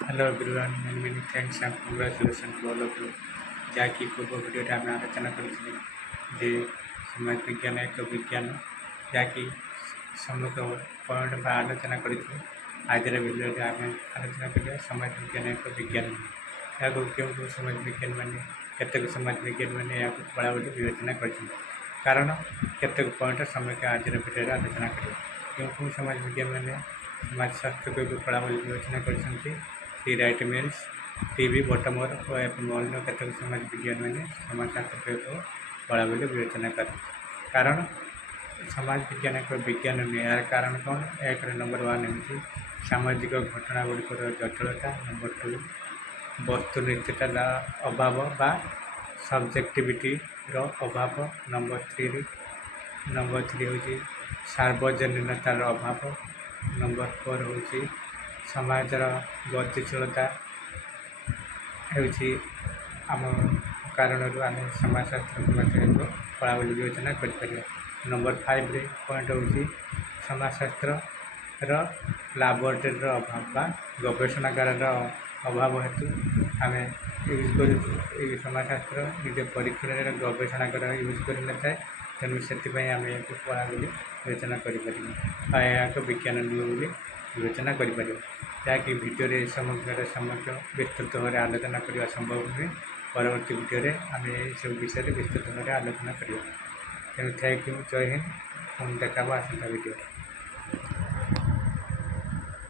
Hello everyone, many thanks and congratulations to all of you. ଯାହାକି ପୂର୍ବ ଭିଡ଼ିଓରେ ଆମେ ଆଲୋଚନା କରିଥିଲେ ଯେ ସମାଜ ବିଜ୍ଞାନ ଏକ ବିଜ୍ଞାନ ଯାହାକି ସମ୍ମୁଖ ପଏଣ୍ଟ ବା ଆଲୋଚନା କରିଥିଲେ। ଆଜିର ଭିଡ଼ିଓରେ ଆମେ ଆଲୋଚନା କରିବା ସମାଜ ବିଜ୍ଞାନ ଏକ ବିଜ୍ଞାନ ଏହାକୁ କେଉଁ ସମାଜ ବିଜ୍ଞାନ ମାନେ କେତେକ ସମାଜ ବିଜ୍ଞାନ ମାନେ ଏହାକୁ କଳା ବୋଲି ବିବେଚନା କରିଛନ୍ତି। କାରଣ କେତେକ ପଏଣ୍ଟ ସମ୍ମୁଖ ଆଜିର ଭିଡ଼ିଓରେ ଆଲୋଚନା କରିବା। କେଉଁ ସମାଜ ବିଜ୍ଞାନ ମାନେ ସମାଜଶାସ୍ତ୍ରକୁ ଏକ କଳା ବୋଲି ବିବେଚନା କରିଛନ୍ତି। ସି ରାଇଟ୍ ମିଲ୍ସ टीवी बटमर और अन्य केतक समाज विज्ञान मैंने समाजशास्त्र को कला बोली विवेचना कर कारण समाज विज्ञान एक विज्ञान नुहे यार कारण कौन। एक नंबर 1 हूँ सामाजिक घटना गुड़िकर जटिलता। नंबर 2 वस्तुनिष्ठता अभाव बा सब्जेक्टिविटी अभाव। नंबर 3 हूँ सार्वजनीनतार अभाव। नंबर 4 हूँ समाजर गतिशीलता आम कारण आम समाजशास्त्र को कला बोली विवेचना कर। नंबर 5 पॉइंट हूँ समाजशास्त्र लैबोरेटरी अभाव बा गवेषणागार अभाव हेतु आम यूज कर समाजशास्त्र निज परीक्षण गवेषणागार यूज कर न था। तेणु से आम एक कला बोली विवेचना कर विज्ञान नुहे बोली विवेचना कर। जहाँकि भिडियो समग्र समग्र विस्तृत भाव आलोचना करने संभव नुहे। परवर्ती भिडियो आम सब विषय विस्तृत भाव आलोचना करवा। तेणु थैंक यू, जय हिंद। पुणी देखा आसंता भिडियो।